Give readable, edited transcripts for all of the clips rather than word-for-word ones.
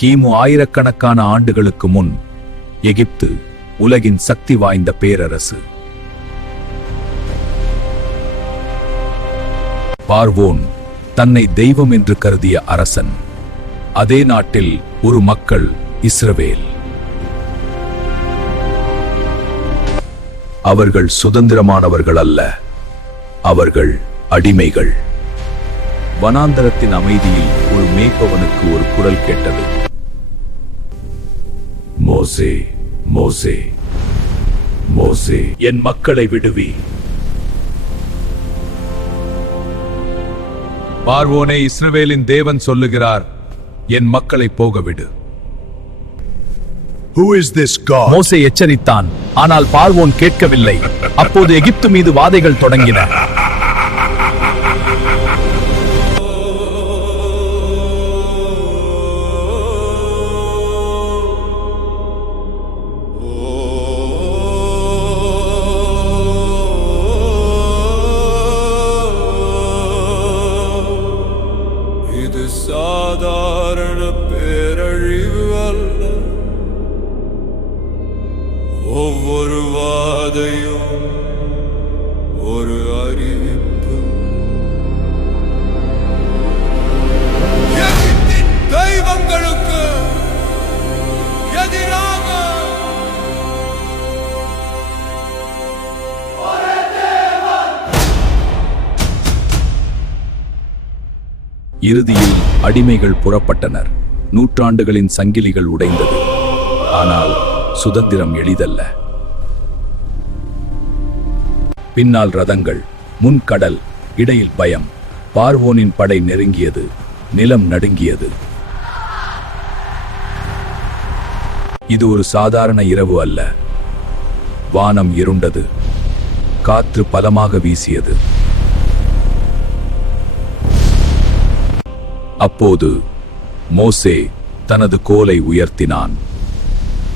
கிமு ஆயிரக்கணக்கான ஆண்டுகளுக்கு முன் எகிப்து உலகின் சக்தி வாய்ந்த பேரரசு. பார்வோன் தன்னை தெய்வம் என்று கருதிய அரசன். அதே நாட்டில் ஒரு மக்கள் இஸ்ரவேல். அவர்கள் சுதந்திரமானவர்கள் அல்ல, அவர்கள் அடிமைகள். வனாந்தரத்தின் அமைதியில் ஒரு மேய்ப்பவனுக்கு ஒரு குரல் கேட்டது. மோசே, மோசே, மோசே, என் மக்களை விடுவி. பார்வோனே, இஸ்ரவேலின் தேவன் சொல்லுகிறார், என் மக்களை போகவிடு. Who is this God? மோசே எச்சரித்தான், ஆனால் பார்வோன் கேட்கவில்லை. அப்போது எகிப்து மீது வாதைகள் தொடங்கின. இது சாதாரண பேரழிவு அல்ல. ஒவ்வொரு வாதையும் ஒரு அறிவிப்பு. எகிப்தின் தெய்வங்களுக்கு எதிராக இறுதியில் அடிமைகள் புறப்பட்டனர். நூற்றாண்டுகளின் சங்கிலிகள் உடைந்தது. ஆனால் சுதந்திரம் எளிதல்ல. பின்னால் ரதங்கள், முன் கடல், இடையில் பயம். பார்வோனின் படை நெருங்கியது. நிலம் நடுங்கியது. இது ஒரு சாதாரண இரவு அல்ல. வானம் இருண்டது. காற்று பலமாக வீசியது. அப்போது மோசே தனது கோலை உயர்த்தினான்.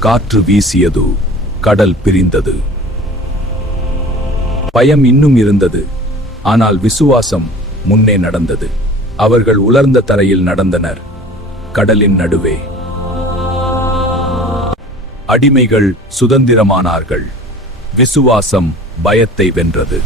காற்று வீசியது. கடல் பிரிந்தது. பயம் இன்னும் இருந்தது. ஆனால் விசுவாசம் முன்னே நடந்தது. அவர்கள் உலர்ந்த தரையில் நடந்தனர், கடலின் நடுவே. அடிமைகள் சுதந்திரமானார்கள். விசுவாசம் பயத்தை வென்றது.